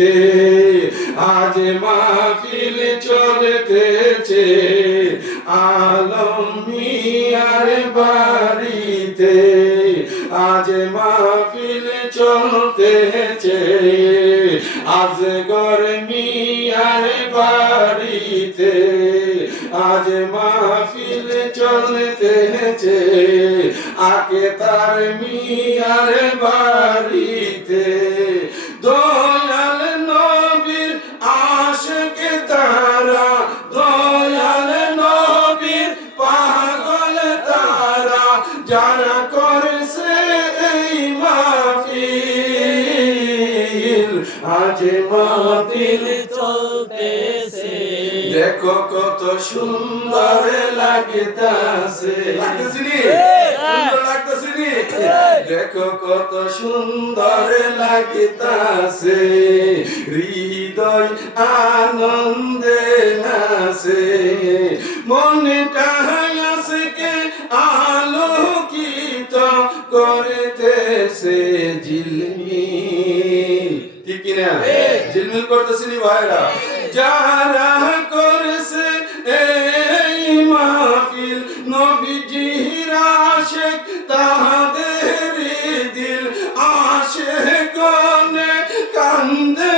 বাড়িতে আজ মাহফিল চলতেছে আলম মিয়ার বাড়িতে আজ মাহফিল চলতেছে আজগর মিয়ার বাড়িতে আজ মাহফিল চলতেছে আকে তার মিয়ার বাড়িতে দয়াল নবীর আশিক তারা দয়াল নবীর পাগল তারা যারা করেছে এই মাহফিল আজ মাহফিল চলতেছে দেখো কত সুন্দর লাগতাছে সুন্দর লাগতাছে দেখো কত সুন্দর লাগতাছে হৃদয় আনন্দে নাচে মনটা আজকে আলোকিত করতেছে ঝিলমিল ঠিক কিনা ঝিলমিল করতেছে নি ভাইরা যারা করেছে এই মাহফিল নবীজির আশিক তাহাদের দিল আশিকনে কান্দে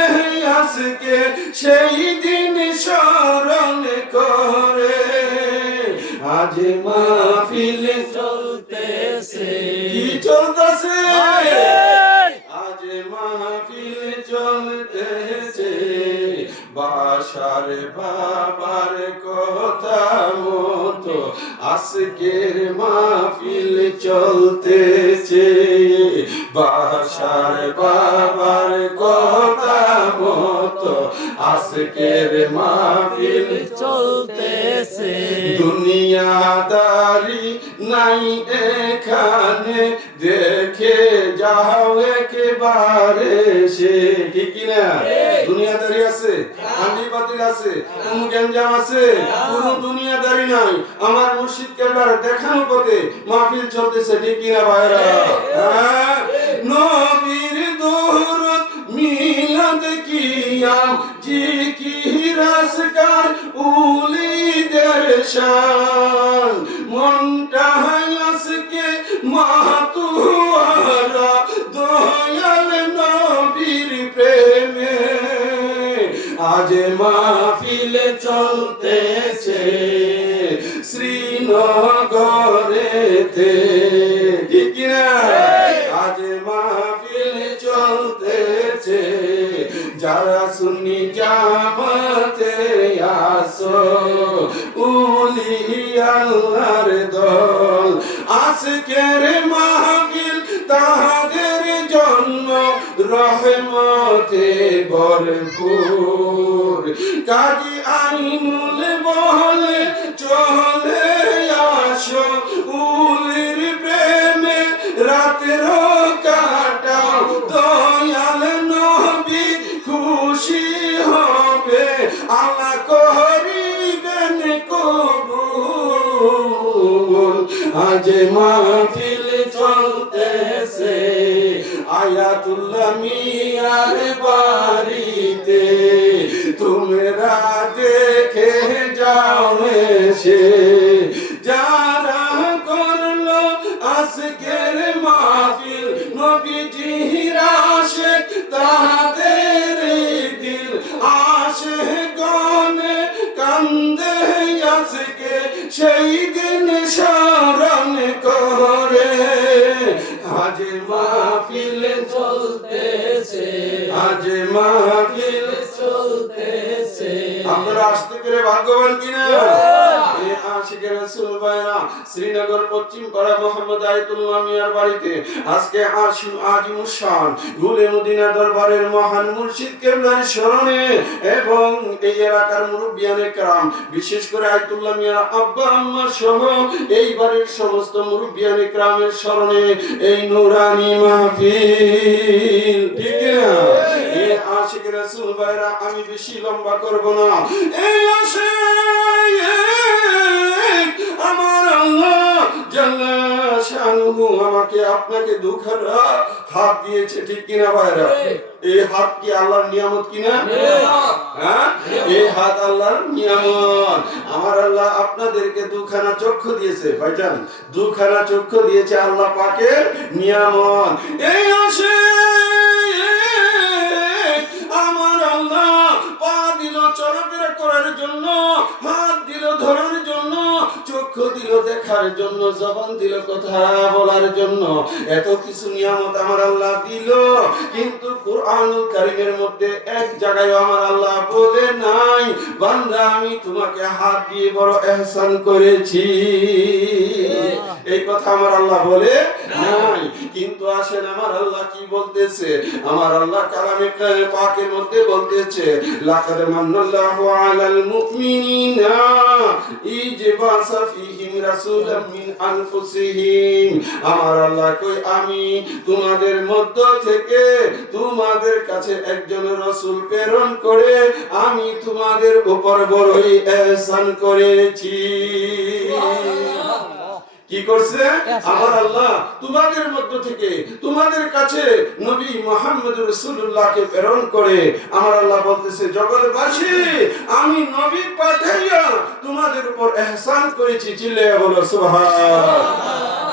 আজকে সেই দিন স্মরণ করে আজ মাহফিল চলতেছে কি চলতেছে আজ মাহফিল চলতেছে বাসার বাবার কথা মতো আজকের মাহফিল চলতেছে বাসার বাবার কথা মতো আজকের মাহফিল চলতেছে দুনিয়াদারি নাই এখানে দেখে যাও একেবারে সে ঠিক কিনা দুনিয়াদারি আছে আন্টি বাতিল আছে গেঞ্জাম আছে কোন দুনিয়াদারি নাই আমার মুর্শিদ কেবলার দেখানো পথে মাহফিল চলতেছে ঠিক কিনা ভাইরা নবীর দরুদ মিলাদ কিয়াম জিকির আজকার উলিদের শান মনটা আজকে মাতুয়ারা দয়াল নবীর প্রেমে আজ মাহফিল চলতেছে শ্রীনগরেতে ঠিক কিনা আজ মাহফিল চলতেছে যারা সুন্নি জামাতে আসো উলি আল্লাহর দল আজকের মাহফিল তাহাদের জন্য রহমতে ভরপুর কাজী আইনুল বলে চলে আসো উলির প্রেমে রাতের কাটাও দয়াল নবী খুশি হবে আল্লাহ করিবেন কবুল আজ মাহফিল চলতেছে আয়াতুল্লাহ মিয়ার বাড়িতে তোমরা দেখে যাও এসে যারা করলো আজকের মাহফিল নবীজির আশিক তাহাদের দিল আশিকনে কান্দে আজকে সেই দিন স্মরণ করে আজ মাহফিল চলতেছে আজ মাহফিল চলতেছে আপনারা আসতে পেরে ভাগ্যবান কিনা আশিকে রাসূল ভাইরা শ্রীনগর পশ্চিম পাড়া মোহাম্মদ আয়াতুল্লাহ মিয়ার বাড়িতে আজকে আজিমুস শান গুলে মদিনা দরবারের মহান মুর্শিদ কেবলার স্মরণে এবং এই এলাকার মুরব্বিয়ানে کرام বিশেষ করে আয়াতুল্লাহ মিয়ার আব্বা আম্মা সহ এই বাড়ির সমস্ত মুরব্বিয়ানে کرامের স্মরণে এই নূরানি মাহফিল ঠিক না এই আশিকে রাসূল ভাইরা আমি বেশি লম্বা করব না এই আমার আল্লাহ জাল্লা শানুহু আমাকে আপনাকে দুখানা হাত দিয়েছে, ঠিক কিনা ভাইরা? এই হাত কি আল্লাহর নিয়ামত কিনা? হ্যাঁ, এই হাত আল্লাহর নিয়ামত। আমার আল্লাহ আপনাদেরকে দুখানা চক্ষু দিয়েছে ভাইজান, দুখানা চক্ষু দিয়েছে আল্লাহ পাকের নিয়ামত। এই আসে আমার আল্লাহ পা দিল চলাফেরা করার জন্য, হাত দিল ধরার জন্য, চক্ষু দিল দেখার জন্য, জবান দিল কথা বলার জন্য। এত কিছু নিয়ামত আমার আল্লাহ দিল, কিন্তু কুরআনুল কারীমের মধ্যে এক জায়গায় আমার আল্লাহ বলে নাই, বান্দা আমি তোমাকে হাত দিয়ে বড় ইহসান করেছি। এই কথা আমার আল্লাহ বলে নাই। কিন্তু আসেন আমার আল্লাহ কি বলতেছে? আমার আল্লাহ কালামে পাকের মধ্যে বলতেছে, লাকাদ মান্নাল্লাহু আলাল মুমিনিনা ইয বাসা ফীহিম রাসূলাম মিন আনফুসিহিম। আমার আল্লাহ কই আমি তোমাদের মধ্য থেকে তোমাদের কাছে একজন রাসূল প্রেরণ করে আমি তোমাদের উপর বড়ই ইহসান করেছি। কি করছে আমার আল্লাহ? তোমাদের মধ্য থেকে তোমাদের কাছে নবী মুহাম্মদ রাসূলুল্লাহকে প্রেরণ করে আমার আল্লাহ বলতেছে, জগৎবাসী আমি নবী পাঠাইয়া তোমাদের উপর ইহসান করেছি। চিল্লায়া বলো সুবহান।